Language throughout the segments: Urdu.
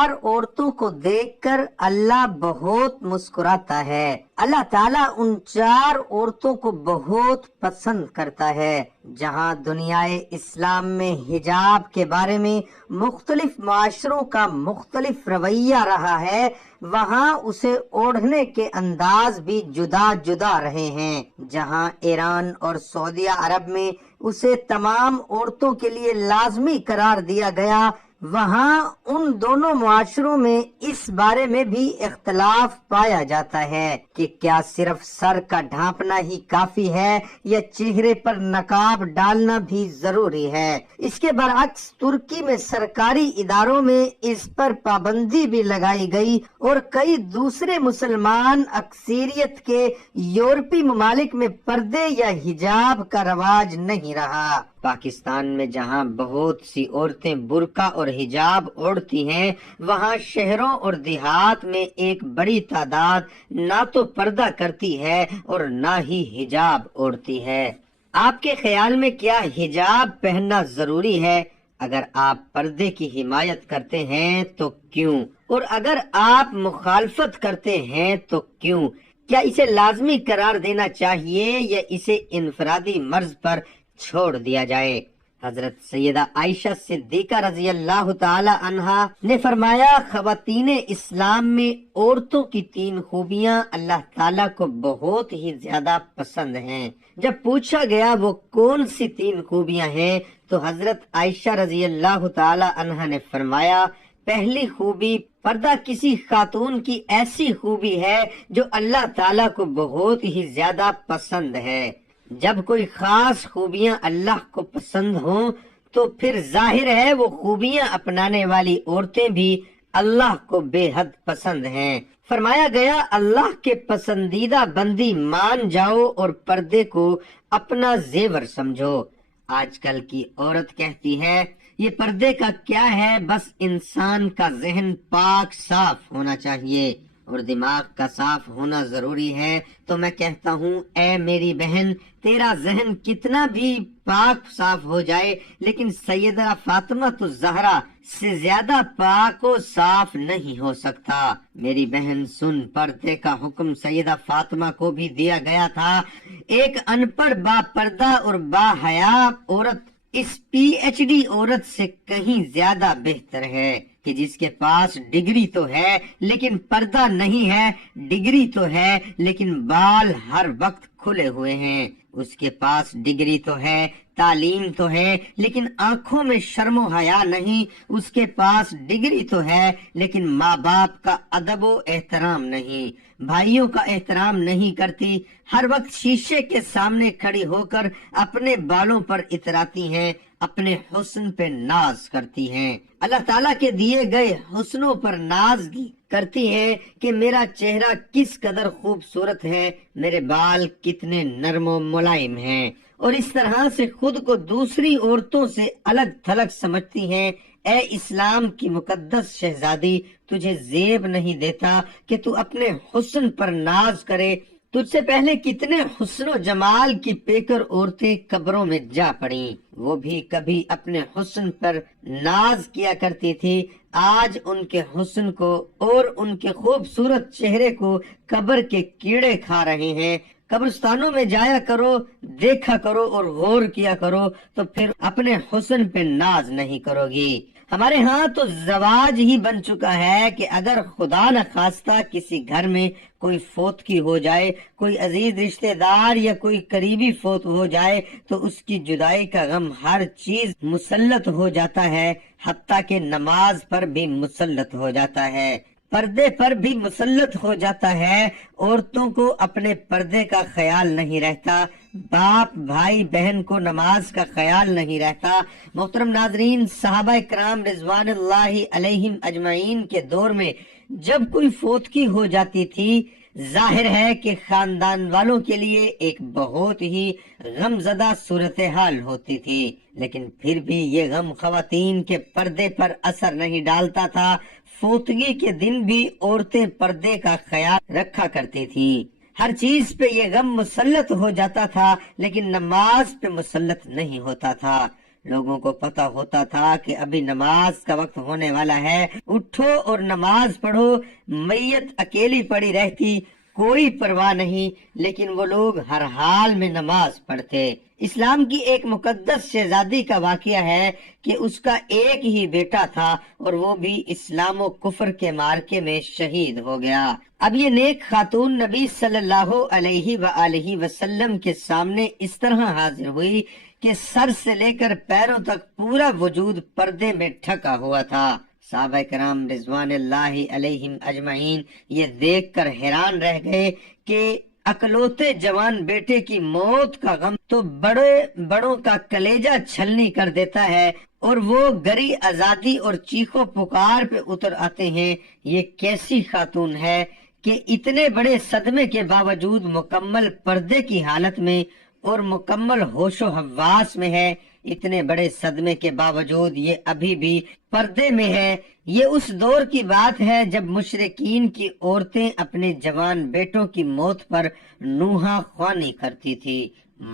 چار عورتوں کو دیکھ کر اللہ بہت مسکراتا ہے۔ اللہ تعالیٰ ان چار عورتوں کو بہت پسند کرتا ہے۔ جہاں دنیا اسلام میں حجاب کے بارے میں مختلف معاشروں کا مختلف رویہ رہا ہے، وہاں اسے اوڑھنے کے انداز بھی جدا جدا رہے ہیں۔ جہاں ایران اور سعودی عرب میں اسے تمام عورتوں کے لیے لازمی قرار دیا گیا، وہاں ان دونوں معاشروں میں اس بارے میں بھی اختلاف پایا جاتا ہے کہ کیا صرف سر کا ڈھانپنا ہی کافی ہے یا چہرے پر نقاب ڈالنا بھی ضروری ہے۔ اس کے برعکس ترکی میں سرکاری اداروں میں اس پر پابندی بھی لگائی گئی اور کئی دوسرے مسلمان اکثریت کے یورپی ممالک میں پردے یا حجاب کا رواج نہیں رہا۔ پاکستان میں جہاں بہت سی عورتیں برقع اور حجاب اوڑھتی ہیں، وہاں شہروں اور دیہات میں ایک بڑی تعداد نہ تو پردہ کرتی ہے اور نہ ہی حجاب اوڑھتی ہے۔ آپ کے خیال میں کیا حجاب پہننا ضروری ہے؟ اگر آپ پردے کی حمایت کرتے ہیں تو کیوں؟ اور اگر آپ مخالفت کرتے ہیں تو کیوں؟ کیا اسے لازمی قرار دینا چاہیے یا اسے انفرادی مرض پر چھوڑ دیا جائے؟ حضرت سیدہ عائشہ صدیقہ رضی اللہ تعالی عنہا نے فرمایا، خواتین اسلام میں عورتوں کی 3 خوبیاں اللہ تعالیٰ کو بہت ہی زیادہ پسند ہیں۔ جب پوچھا گیا وہ کون سی 3 خوبیاں ہیں تو حضرت عائشہ رضی اللہ تعالی عنہا نے فرمایا، پہلی خوبی پردہ کسی خاتون کی ایسی خوبی ہے جو اللہ تعالیٰ کو بہت ہی زیادہ پسند ہے۔ جب کوئی خاص خوبیاں اللہ کو پسند ہوں تو پھر ظاہر ہے وہ خوبیاں اپنانے والی عورتیں بھی اللہ کو بے حد پسند ہیں۔ فرمایا گیا، اللہ کے پسندیدہ بندی مان جاؤ اور پردے کو اپنا زیور سمجھو۔ آج کل کی عورت کہتی ہے یہ پردے کا کیا ہے، بس انسان کا ذہن پاک صاف ہونا چاہیے اور دماغ کا صاف ہونا ضروری ہے۔ تو میں کہتا ہوں، اے میری بہن، تیرا ذہن کتنا بھی پاک صاف ہو جائے لیکن سیدہ فاطمہ الزہرا سے زیادہ پاک و صاف نہیں ہو سکتا۔ میری بہن سن، پردے کا حکم سیدہ فاطمہ کو بھی دیا گیا تھا۔ ایک ان پڑھ با پردہ اور با حیا عورت اس پی ایچ ڈی عورت سے کہیں زیادہ بہتر ہے کہ جس کے پاس ڈگری تو ہے لیکن پردہ نہیں ہے، ڈگری تو ہے لیکن بال ہر وقت کھلے ہوئے ہیں۔ اس کے پاس ڈگری تو ہے، تعلیم تو ہے لیکن آنکھوں میں شرم و حیا نہیں۔ اس کے پاس ڈگری تو ہے لیکن ماں باپ کا ادب و احترام نہیں، بھائیوں کا احترام نہیں کرتی، ہر وقت شیشے کے سامنے کھڑی ہو کر اپنے بالوں پر اتراتی ہیں، اپنے حسن پہ ناز کرتی ہیں، اللہ تعالیٰ کے دیے گئے حسنوں پر ناز کرتی ہیں کہ میرا چہرہ کس قدر خوبصورت ہے، میرے بال کتنے نرم و ملائم ہیں، اور اس طرح سے خود کو دوسری عورتوں سے الگ تھلگ سمجھتی ہیں۔ اے اسلام کی مقدس شہزادی، تجھے زیب نہیں دیتا کہ تو اپنے حسن پر ناز کرے؟ تجھ سے پہلے کتنے حسن و جمال کی پیکر عورتیں قبروں میں جا پڑیں، وہ بھی کبھی اپنے حسن پر ناز کیا کرتی تھی، آج ان کے حسن کو اور ان کے خوبصورت چہرے کو قبر کے کیڑے کھا رہے ہیں۔ قبرستانوں میں جایا کرو، دیکھا کرو اور غور کیا کرو، تو پھر اپنے حسن پہ ناز نہیں کرو گی۔ ہمارے ہاں تو زواج ہی بن چکا ہے کہ اگر خدا نخواستہ کسی گھر میں کوئی فوتگی ہو جائے، کوئی عزیز رشتہ دار یا کوئی قریبی فوت ہو جائے تو اس کی جدائی کا غم ہر چیز مسلط ہو جاتا ہے، حتیٰ کہ نماز پر بھی مسلط ہو جاتا ہے، پردے پر بھی مسلط ہو جاتا ہے۔ عورتوں کو اپنے پردے کا خیال نہیں رہتا، باپ بھائی بہن کو نماز کا خیال نہیں رہتا۔ محترم ناظرین، صحابہ کرام رضوان اللہ علیہم اجمعین کے دور میں جب کوئی فوتگی ہو جاتی تھی، ظاہر ہے کہ خاندان والوں کے لیے ایک بہت ہی غم زدہ صورتحال ہوتی تھی، لیکن پھر بھی یہ غم خواتین کے پردے پر اثر نہیں ڈالتا تھا۔ فوتگی کے دن بھی عورتیں پردے کا خیال رکھا کرتی تھیں، ہر چیز پہ یہ غم مسلط ہو جاتا تھا لیکن نماز پہ مسلط نہیں ہوتا تھا۔ لوگوں کو پتہ ہوتا تھا کہ ابھی نماز کا وقت ہونے والا ہے، اٹھو اور نماز پڑھو۔ میت اکیلی پڑی رہتی، کوئی پرواہ نہیں، لیکن وہ لوگ ہر حال میں نماز پڑھتے۔ اسلام کی ایک مقدس شہزادی کا واقعہ ہے کہ اس کا ایک ہی بیٹا تھا اور وہ بھی اسلام و کفر کے معرکے میں شہید ہو گیا۔ اب یہ نیک خاتون نبی صلی اللہ علیہ وآلہ وسلم کے سامنے اس طرح حاضر ہوئی کہ سر سے لے کر پیروں تک پورا وجود پردے میں ڈھکا ہوا تھا۔ صحابہ کرام رضوان اللہ علیہم اجمعین یہ دیکھ کر حیران رہ گئے کہ اکلوتے جوان بیٹے کی موت کا غم تو بڑوں کا کلیجہ چھلنی کر دیتا ہے، اور وہ گری آزادی اور چیخو پکار پہ اتر آتے ہیں۔ یہ کیسی خاتون ہے کہ اتنے بڑے صدمے کے باوجود مکمل پردے کی حالت میں اور مکمل ہوش و حواس میں ہے۔ اتنے بڑے صدمے کے باوجود یہ ابھی بھی پردے میں ہے۔ یہ اس دور کی بات ہے جب مشرکین کی عورتیں اپنے جوان بیٹوں کی موت پر نوحہ خوانی کرتی تھی،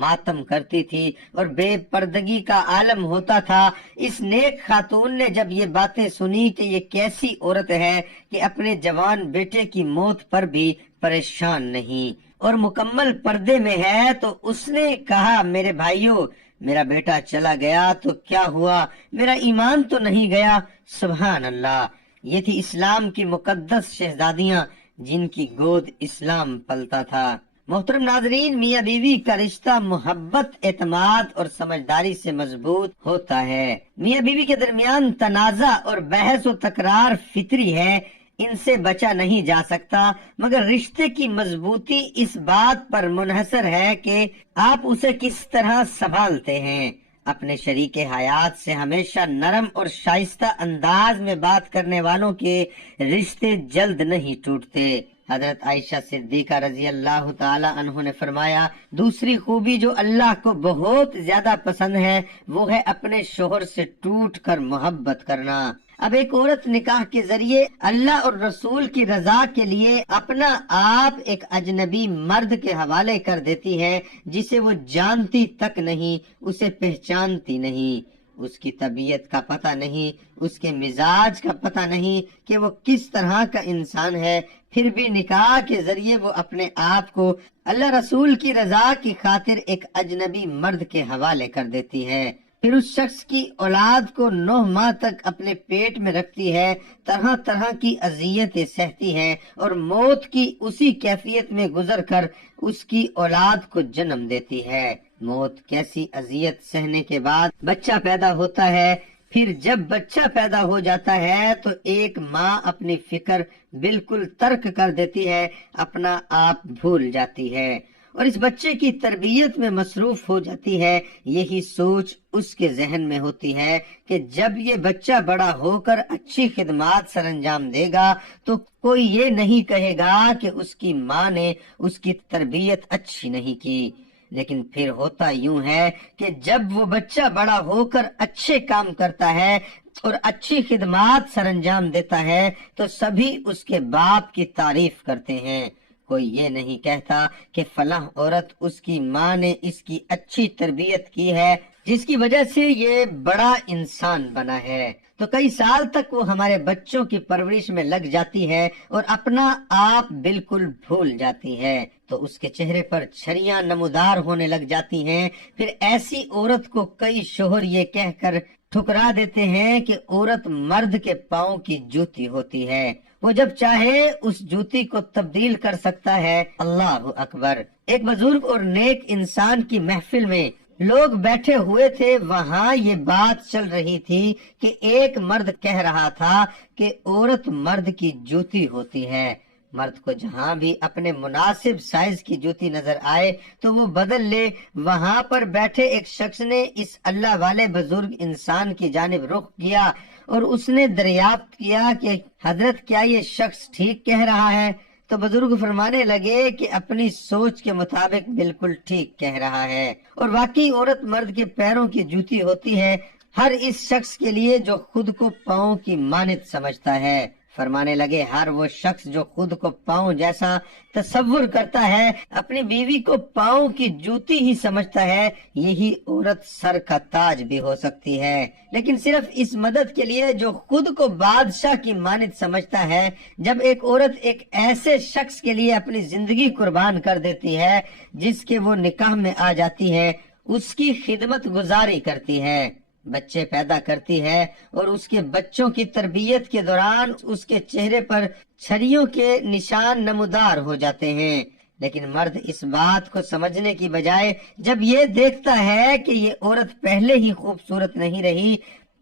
ماتم کرتی تھی اور بے پردگی کا عالم ہوتا تھا۔ اس نیک خاتون نے جب یہ باتیں سنی کہ یہ کیسی عورت ہے کہ اپنے جوان بیٹے کی موت پر بھی پریشان نہیں اور مکمل پردے میں ہے، تو اس نے کہا، میرے بھائیوں، میرا بیٹا چلا گیا تو کیا ہوا، میرا ایمان تو نہیں گیا۔ سبحان اللہ، یہ تھی اسلام کی مقدس شہزادیاں جن کی گود اسلام پلتا تھا۔ محترم ناظرین، میاں بیوی کا رشتہ محبت، اعتماد اور سمجھداری سے مضبوط ہوتا ہے۔ میاں بیوی کے درمیان تنازع اور بحث و تکرار فطری ہے، ان سے بچا نہیں جا سکتا، مگر رشتے کی مضبوطی اس بات پر منحصر ہے کہ آپ اسے کس طرح سنبھالتے ہیں۔ اپنے شریک حیات سے ہمیشہ نرم اور شائستہ انداز میں بات کرنے والوں کے رشتے جلد نہیں ٹوٹتے۔ حضرت عائشہ صدیقہ رضی اللہ تعالی عنہ نے فرمایا، دوسری خوبی جو اللہ کو بہت زیادہ پسند ہے وہ ہے اپنے شوہر سے ٹوٹ کر محبت کرنا۔ اب ایک عورت نکاح کے ذریعے اللہ اور رسول کی رضا کے لیے اپنا آپ ایک اجنبی مرد کے حوالے کر دیتی ہے جسے وہ جانتی تک نہیں، اسے پہچانتی نہیں، اس کی طبیعت کا پتہ نہیں، اس کے مزاج کا پتہ نہیں کہ وہ کس طرح کا انسان ہے، پھر بھی نکاح کے ذریعے وہ اپنے آپ کو اللہ رسول کی رضا کی خاطر ایک اجنبی مرد کے حوالے کر دیتی ہے۔ پھر اس شخص کی اولاد کو 9 ماہ تک اپنے پیٹ میں رکھتی ہے، طرح طرح کی اذیتیں سہتی ہے اور موت کی اسی کیفیت میں گزر کر اس کی اولاد کو جنم دیتی ہے۔ موت کیسی اذیت سہنے کے بعد بچہ پیدا ہوتا ہے۔ پھر جب بچہ پیدا ہو جاتا ہے تو ایک ماں اپنی فکر بالکل ترک کر دیتی ہے، اپنا آپ بھول جاتی ہے اور اس بچے کی تربیت میں مصروف ہو جاتی ہے۔ یہی سوچ اس کے ذہن میں ہوتی ہے کہ جب یہ بچہ بڑا ہو کر اچھی خدمات سر انجام دے گا تو کوئی یہ نہیں کہے گا کہ اس کی ماں نے اس کی تربیت اچھی نہیں کی۔ لیکن پھر ہوتا یوں ہے کہ جب وہ بچہ بڑا ہو کر اچھے کام کرتا ہے اور اچھی خدمات سر انجام دیتا ہے تو سبھی اس کے باپ کی تعریف کرتے ہیں۔ کوئی یہ نہیں کہتا کہ فلاں عورت اس کی ماں نے اس کی اچھی تربیت کی ہے جس کی وجہ سے یہ بڑا انسان بنا ہے۔ تو کئی سال تک وہ ہمارے بچوں کی پرورش میں لگ جاتی ہے اور اپنا آپ بالکل بھول جاتی ہے، تو اس کے چہرے پر چھریاں نمودار ہونے لگ جاتی ہیں۔ پھر ایسی عورت کو کئی شوہر یہ کہہ کر ٹھکرا دیتے ہیں کہ عورت مرد کے پاؤں کی جوتی ہوتی ہے، وہ جب چاہے اس جوتی کو تبدیل کر سکتا ہے۔ اللہ اکبر۔ ایک بزرگ اور نیک انسان کی محفل میں لوگ بیٹھے ہوئے تھے، وہاں یہ بات چل رہی تھی کہ ایک مرد کہہ رہا تھا کہ عورت مرد کی جوتی ہوتی ہے، مرد کو جہاں بھی اپنے مناسب سائز کی جوتی نظر آئے تو وہ بدل لے۔ وہاں پر بیٹھے ایک شخص نے اس اللہ والے بزرگ انسان کی جانب رخ کیا اور اس نے دریافت کیا کہ حضرت کیا یہ شخص ٹھیک کہہ رہا ہے؟ تو بزرگ فرمانے لگے کہ اپنی سوچ کے مطابق بالکل ٹھیک کہہ رہا ہے، اور واقعی عورت مرد کے پیروں کی جوتی ہوتی ہے، ہر اس شخص کے لیے جو خود کو پاؤں کی مانند سمجھتا ہے۔ فرمانے لگے ہر وہ شخص جو خود کو پاؤں جیسا تصور کرتا ہے، اپنی بیوی کو پاؤں کی جوتی ہی سمجھتا ہے، یہی عورت سر کا تاج بھی ہو سکتی ہے، لیکن صرف اس مدد کے لیے جو خود کو بادشاہ کی مانند سمجھتا ہے۔ جب ایک عورت ایک ایسے شخص کے لیے اپنی زندگی قربان کر دیتی ہے جس کے وہ نکاح میں آ جاتی ہے، اس کی خدمت گزاری کرتی ہے، بچے پیدا کرتی ہے، اور اس کے بچوں کی تربیت کے دوران اس کے چہرے پر چھریوں کے نشان نمودار ہو جاتے ہیں، لیکن مرد اس بات کو سمجھنے کی بجائے جب یہ دیکھتا ہے کہ یہ عورت پہلے ہی خوبصورت نہیں رہی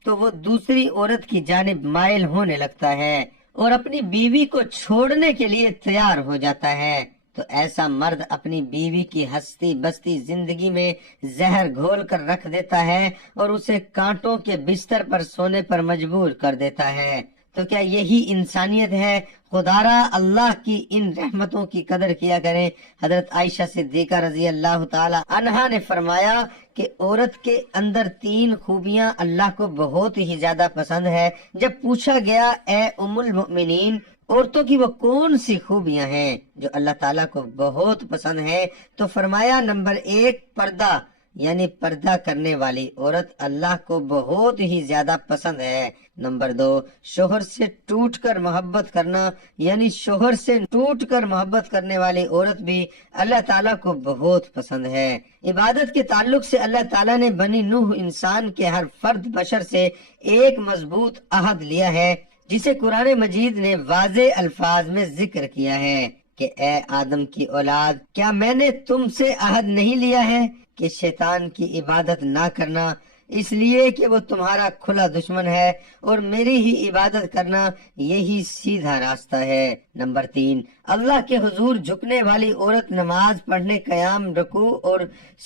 تو وہ دوسری عورت کی جانب مائل ہونے لگتا ہے اور اپنی بیوی کو چھوڑنے کے لیے تیار ہو جاتا ہے۔ تو ایسا مرد اپنی بیوی کی ہستی بستی زندگی میں زہر گھول کر رکھ دیتا ہے اور اسے کانٹوں کے بستر پر سونے پر مجبور کر دیتا ہے۔ تو کیا یہی انسانیت ہے؟ خدارا اللہ کی ان رحمتوں کی قدر کیا کریں۔ حضرت عائشہ صدیقہ رضی اللہ تعالی عنہا نے فرمایا کہ عورت کے اندر 3 خوبیاں اللہ کو بہت ہی زیادہ پسند ہے۔ جب پوچھا گیا اے ام المؤمنین، عورتوں کی وہ کون سی خوبیاں ہیں جو اللہ تعالیٰ کو بہت پسند ہیں، تو فرمایا نمبر 1 پردہ، یعنی پردہ کرنے والی عورت اللہ کو بہت ہی زیادہ پسند ہے۔ نمبر 2 شوہر سے ٹوٹ کر محبت کرنا، یعنی شوہر سے ٹوٹ کر محبت کرنے والی عورت بھی اللہ تعالیٰ کو بہت پسند ہے۔ عبادت کے تعلق سے اللہ تعالیٰ نے بنی نوح انسان کے ہر فرد بشر سے ایک مضبوط عہد لیا ہے، جسے قرآن مجید نے واضح الفاظ میں ذکر کیا ہے کہ اے آدم کی اولاد، کیا میں نے تم سے عہد نہیں لیا ہے کہ شیطان کی عبادت نہ کرنا، اس لیے کہ وہ تمہارا کھلا دشمن ہے، اور میری ہی عبادت کرنا یہی سیدھا راستہ ہے۔ نمبر 3 اللہ کے حضور جھکنے والی عورت، نماز پڑھنے، قیام، رکوع اور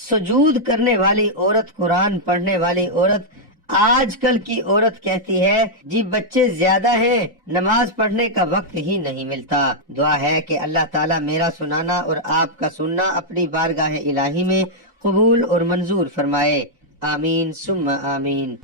سجود کرنے والی عورت، قرآن پڑھنے والی عورت۔ آج کل کی عورت کہتی ہے جی بچے زیادہ ہیں، نماز پڑھنے کا وقت ہی نہیں ملتا۔ دعا ہے کہ اللہ تعالیٰ میرا سنانا اور آپ کا سننا اپنی بارگاہ الہی میں قبول اور منظور فرمائے، آمین ثم آمین۔